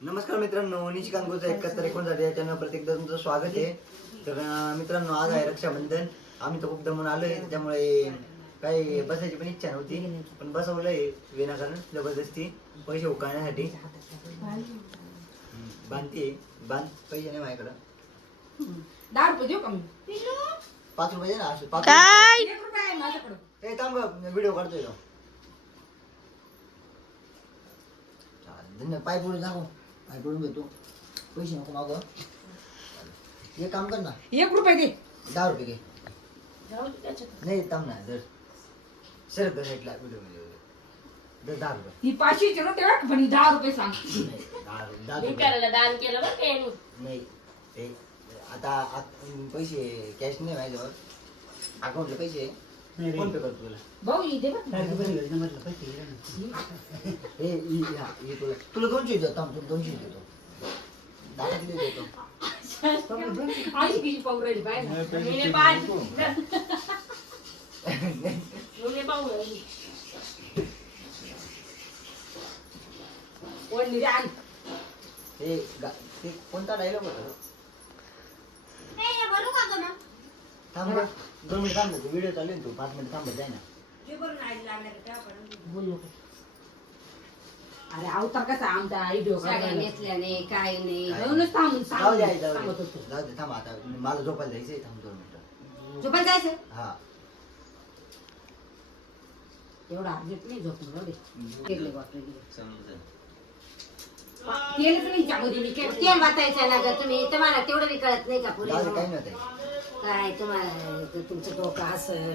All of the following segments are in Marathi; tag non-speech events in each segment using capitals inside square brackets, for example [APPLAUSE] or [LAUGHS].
नमस्कार मित्रांनो निशिकांत गोचा एकाहत्तर एकोणसाठी या चॅनल प्रत्येक तुमचं स्वागत आहे. तर अं, मित्रांनो आज आहे रक्षाबंधन. आम्ही तर खूप दमून आलोय त्याच्यामुळे काही बसायची पण इच्छा नव्हती. पण बसवलंय विनाकारण जबरदस्ती पैसे उकळण्यासाठी. बांधते बांध पैसे नाही माझ्याकडं. दहा रुपये देऊ का मी? पाच रुपये दे ना असं पाच एक रुपये आहे माझ्याकडं. रुपये. ए थांब व्हिडिओ काढतोय तो. चालेल, धन्यवाद पाय पडून दाखव पडून घेतो पैसे नको मागव हे काम कर ना. एक रुपये दे. दहा रुपये घे. जाऊ दे त्याच्यात. नाही थांब ना जर सर दर रेटला व्हिडिओमध्ये दर दहा रुपये. ही पाचशेची आहे बरं का, पण ही दहा रुपये सांग. नाही दहा रुपये दहा रुपये. दान केलं बरं का यांनी. नाही ते आता आत- पैसे कॅश नाही माझ्याजवळ. अकाउंटला पैसे. फोन पे करतो तुला भाऊ ही. हे ही- हा, हे तुला तुला दोनशे देतो तुला दोनशे देतो. दहा किती देतो. आई किती पाहू राहिली राहिली. आण. हे गा- ते कोणता डायलॉग होता तो? थांब गं. दोन मिनिट थांब व्हिडिओ चालू आहे ना तू. पाच मिनिट थांबत जाय ना. बोल नको अरे अवतार कसा आमचा? व्हिडिओ सगळ्या नेसल्याने काय? नाही म्हणूनच थांबून जाऊ दे आई, सांगत जाऊ सांगत दे होतो. जाऊ दे थांब आता. मला झोपायला जायचंय. थांब दोन मिनिटं. झोपायला जायचं? हा. एवढा अर्जंट नाही झोपून दे घे. तेल तुम्ही त्यामध्ये मी केलं. तेल वाचायचं ना गं तुम्ही. तुम्हाला तेवढं बी कळत नाही का पुरे? नाही. काय तुम्हाला ते तुमचं डोकं असं?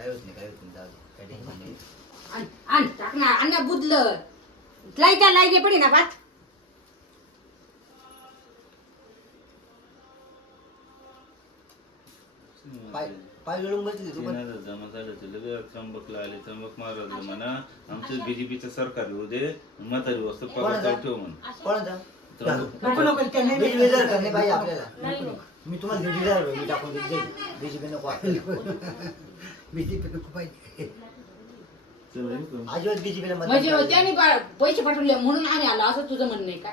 होत नाही काही होत नाही जाऊ दे काही टेन्शन नाही. आण आण, टाक ना अन्न बुदलं. लाई त्या लाई पडी ना पाच पाय. पाय गळून बसली तू पण जमा झालं लगेच त्र्यंबकला आले त्र्यंबक महाराज म्हणा. आमचं बीजेपीचं सरकार येऊ दे म्हातारी वस्तू पगार चालू. ठेव म्हणून त्र्यंबक बीजेपी करणे पाहिजे आपल्याला. मी तुम्हाला मी टाकून देत जाईल बीजेपी नको आपल्याला. [LAUGHS] चला, येऊ का? अजिबात बीजेपीला म्हणजे त्याने बा- पैसे पाठवले म्हणून आम्ही आलो असं तुझं म्हणणं आहे का?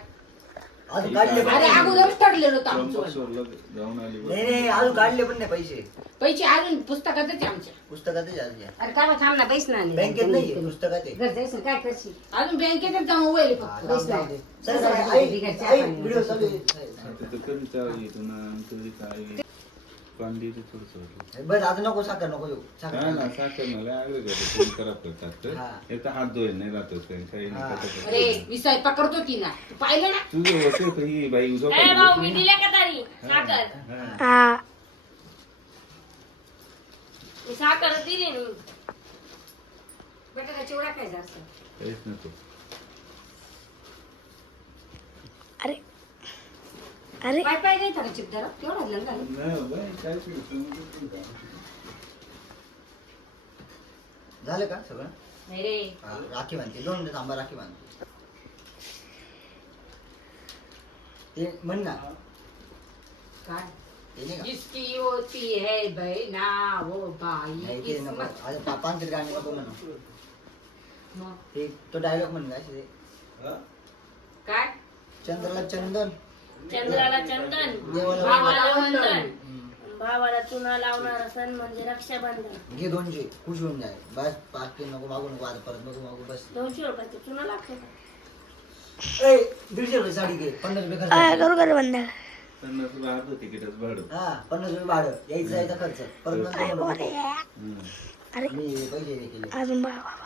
अजून काढले पण अरे नाही. अगोदरच ठरलेलं होतं आमचं. त्र्यंबकेश्वरला जाऊन आली बघ. नाही नाही अजून काढले पण नाही पैसे. पैसे अजून पुस्तकातच आहे आमच्या. पुस्तकातच आहे अजून. अरे काय थांब ना बैस ना बँकेत नाही पुस्तकात आहे. घर जायचं काय करशील? अजून बँकेतच जमा होईल हा, फक्त जाऊ दे, जाऊ दे. सर, सर, आई, आई, व्हिडिओ चालू आहे. आता तर कधी चहा येतो ना कधी काय कांदी ते थोडंसं. बरं आता नको साखर नको येऊ साखर ना साखर मला आग्रह करतो फोन खराब करतात तर हा. एक तर हात धुईल नाही राहतो काही काही नाही हा. करतात. अरे मी स्वयंपाक करत होती ना तू पाहिलं ना तुझं होतं तर ही बाई ए झोपायला भाऊ. मी दिल्या का तरी साखर मी साखर दिली ना मी. बटाटा चिवडा काय जास्त काहीच नको अरे अरे. पाय पाय नाही थांबा चिपदार केवढा लंगा केलं? झालं का सगळं? नाही रे. हा, राखी बांधते. दोन मिनिटं थांबा राखी बांधते. ते म्हण ना. काय? ते नाही का? जिसकी होती है बहना वो बाई नाही ते नको. किस्मत गाणी नको म्हणू. मग? ते तो डायलॉग म्हण काय हा? काय? चंद्राला चंदन. चंद्राला चंदन भावाला वंदन. भावाला चुना लावणारा सण म्हणजे रक्षाबंधन. घे दोनशे खुश होऊन जाय बस पाच ते नको मागू नको आता परत नको मागू बस. दोनशे रुपयाचा चुना लागतो ए दीडशे रुपये साडी घे. पन्नास रुपये खर्च. करू कर बंद. पन्नास रुपये अर्ध तिकीटच भाडं. हा पन्नास रुपये भाडं. यायचं जायचा खर्च. परत नंतर म्हणू नको. हम्म. अरे. मी पैसे हे केले. अजून बाबा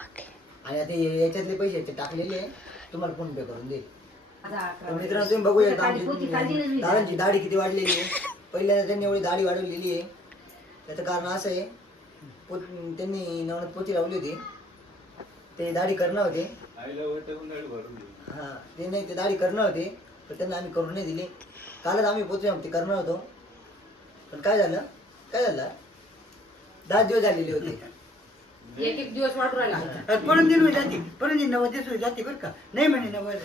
आणि आता हे याच्यातले पैसे ते टाकलेले आहे, तुम्हाला फोन पे करून दे. मित्रांनो तुम्ही बघू शकता आमची दादांची दाढी किती वाढलेली आहे. पहिल्यांदा त्यांनी एवढी दाढी वाढवलेली आहे. त्याचं कारण असं आहे पोत त्यांनी नवनाथ पोती लावली होती. ते दाढी करणार होते. आईला वैतागून गाडी भरून दिली. हा ते नाही ते दाढी करणार होते पण त्यांना आम्ही करून नाही दिली. कालच आम्ही पोचू ते करणार होतो. पण काय झालं? काय झालं? दहा दिवस झालेले होते. एक एक दिवस वाढू राहिला. परत दिन जाते. परत नव्वद दिवस जाते बरं का? नाही म्हणे नव्वद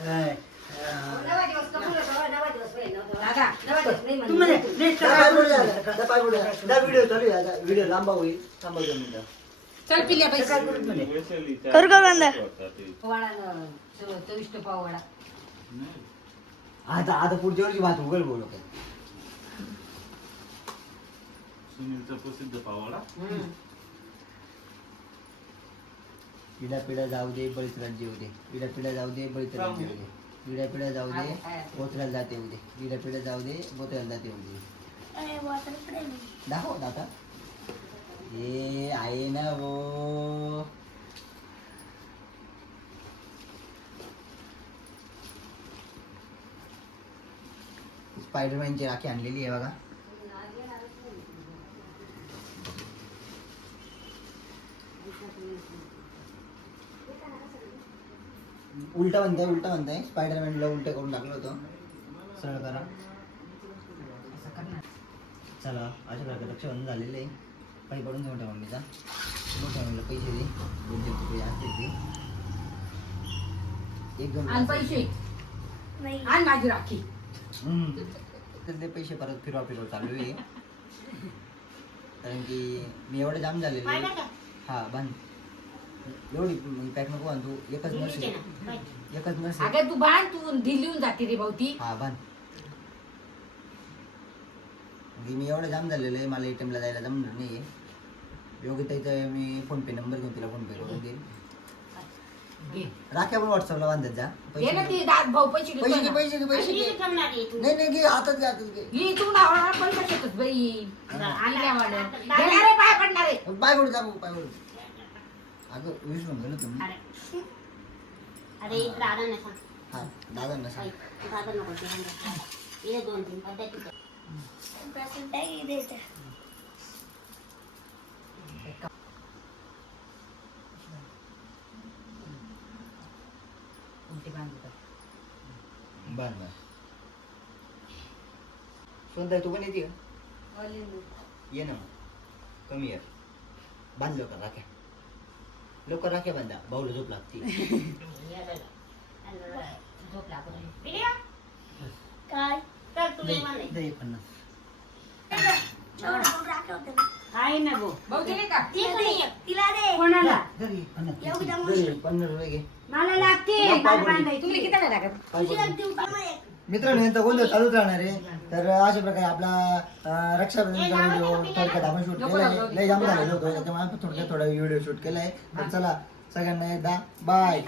व्हिडिओ चालू आता व्हिडिओ लांबा होईल थांबा दोन मिनिटं चल पिल्या करू का बंद? चविष्ट पाव आता आता पुढच्या वर्षी भात उघड बोलू सुनीलचा प्रसिद्ध पावडा पिढा पिढ्या पिढ्या जाऊ दे बळीत राज्य होऊ दे पिढ्या पिढ्या जाऊ दे बळीत राज्य होते दे पिढ्या पिढ्या जाऊ दे बोथऱ्याला जाते होऊ दे. पिढ्या पिढ्या जाऊ दे बोथऱ्याला जाते होऊ दे. अरे वाटर प्रेमी दाखव दाता हे आहे ना वो. स्पायडरमॅनची राखी आणलेली आहे बघा. उलटा म्हणताय उलटा म्हणताय स्पायडरमॅनला उलट करून टाकलं होतं. सरळ करा. असं करणार. चला अशा प्रकारे रक्षाबंधन झालेलं आहे. पाणी पडून मोठ्या मम्मीचा. मोठ्या मम्मीला पैसे दे. दोन तीन रुपये असतील ते एक दोन आण पैसे. नाही. आण माझी राखी. हम्म. तर ते पैसे परत फिरवा फिरवा. चालू आहे. कारण की मी एवढे जाम झालेले? हा बांध एवढी पॅक नको बांधू. एकच नर्स आहे आहे. एकच नर्स आहे. अगं तू बांध तू दिल्लीहून जाते रे भावती हा बांध. म्हणजे मी एवढं जाम झालेलं आहे मला ATM ला जायला जमणार नाही योगिताचा मी फोन पे नंबर घेऊन तिला फोन पे करून देईल घे. राख्या पण व्हॉट्सअपला बांधत जा. घे ना पैसे ती दात भाऊ पैसे पैसे घे ना. पैसे घे पैसे आणि घे. आहे तू? नाही नाही घे हातात घे हातात घे. घे तू नावाला पैसे घेतोस बाई. आणल्या घेणार रे पाय पडणार रे पाय पडू जा पाय पडू. अगं विसरून गेलो तुम्ही. अरे. दादा हा. दादा नको ते. इथे दोन तीन पद्धती बर बर. सोनताई तू पण येते का? ये ना कमी ये बांध लवकर राख्या. लवकर राख्या बांधा भाऊला झोप लागते या दादा. आणि दादा, झोप लागू राहिली. पिल्या, काय चल तू लय माने. दे पन्नास एवढं पण राखलं होतं ना. आहे ना गो भाऊ दिले का ती पण ये. तिला दे कोणाला दे रे, पन्नास येऊ द्या दे रे, पन्नास रुपये घे मला लागते मग पाय मला पडली. बांधायची. तुम्ही किती नाही लागत पाय तुझ्या पडू. देऊ का मला एक? मित्रांनो यांचा गोंधळ चालूच राहणार आहे. तर अशा प्रकारे आपला रक्षाबंधन रक्षाबंधनचा व्हिडिओ थोडक्यात आपण शूट केलाय लय जाम झालेलं होतो त्याच्यामुळे आपण थोडक्यात थोडा व्हिडिओ शूट केलाय. तर चला सगळ्यांना एकदा बाय